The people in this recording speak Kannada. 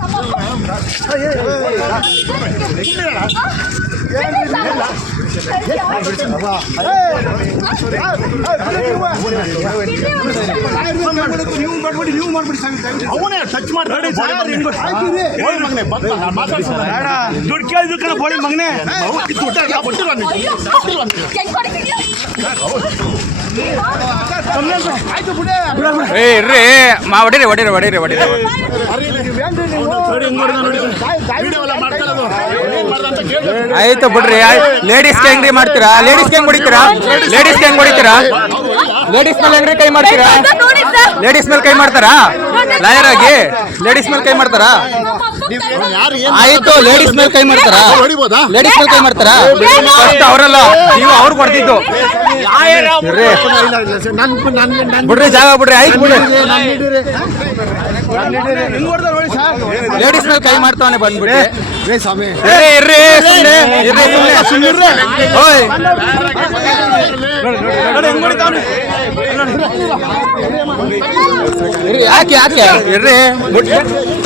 ನೀವು ಮಾಡ್ಬಿಡಿ ನೀವು ಮಾಡ್ಬಿಡಿ ಅವನೇ ಟಚ್ ಮಾಡ್ತಾರೆ ದುಡ್ಡು ಮಗನೆ ಕಣ ಬೋಳಿ ಏ ಇರ್ರಿ ಮಾ ಹೊಡಿರಿ ಹೊಡಿರಿ ಹೊಡಿರಿ ಹೊಡಿರಿ ಆಯ್ತು ಬಿಡ್ರಿ ಲೇಡೀಸ್ ಹೆಂಗ್ರಿ ಮಾಡ್ತೀರಾ ಲೇಡೀಸ್ ಹೆಂಗ್ ಹೊಡಿತೀರಾ ಲೇಡೀಸ್ ಹೆಂಗ್ ಹೊಡಿತೀರಾ ಲೇಡೀಸ್ ಮೇಲೆ ಹೆಂಗ್ರಿ ಕೈ ಮಾಡ್ತೀರಾ ಲೇಡೀಸ್ ಮೇಲೆ ಕೈ ಮಾಡ್ತಾರಾ ಲಾಯರ್ ಆಗಿ ಲೇಡೀಸ್ ಮೇಲೆ ಕೈ ಮಾಡ್ತಾರ ಆಯ್ತು ಲೇಡೀಸ್ ಮೇಲೆ ಕೈ ಮಾಡ್ತಾರ ಲೇಡೀಸ್ ಮೇಲೆ ಕೈ ಮಾಡ್ತಾರ ಫಸ್ಟ್ ಅವರಲ್ಲ ನೀವು ಅವ್ರು ಕೊಡ್ತಿದ್ದು ಬಿಡ್ರಿ ಜಾಗ ಬಿಡ್ರಿ ಆಯ್ತು ಬಿಡ್ರಿ ಲೇಡೀಸ್ ಮೇಲೆ ಕೈ ಮಾಡ್ತಾವನೆ ಬಂದ್ಬಿಡಿ ಸ್ವಾಮಿ ಯಾಕೆ ಯಾಕೆ ಇರ್ರಿ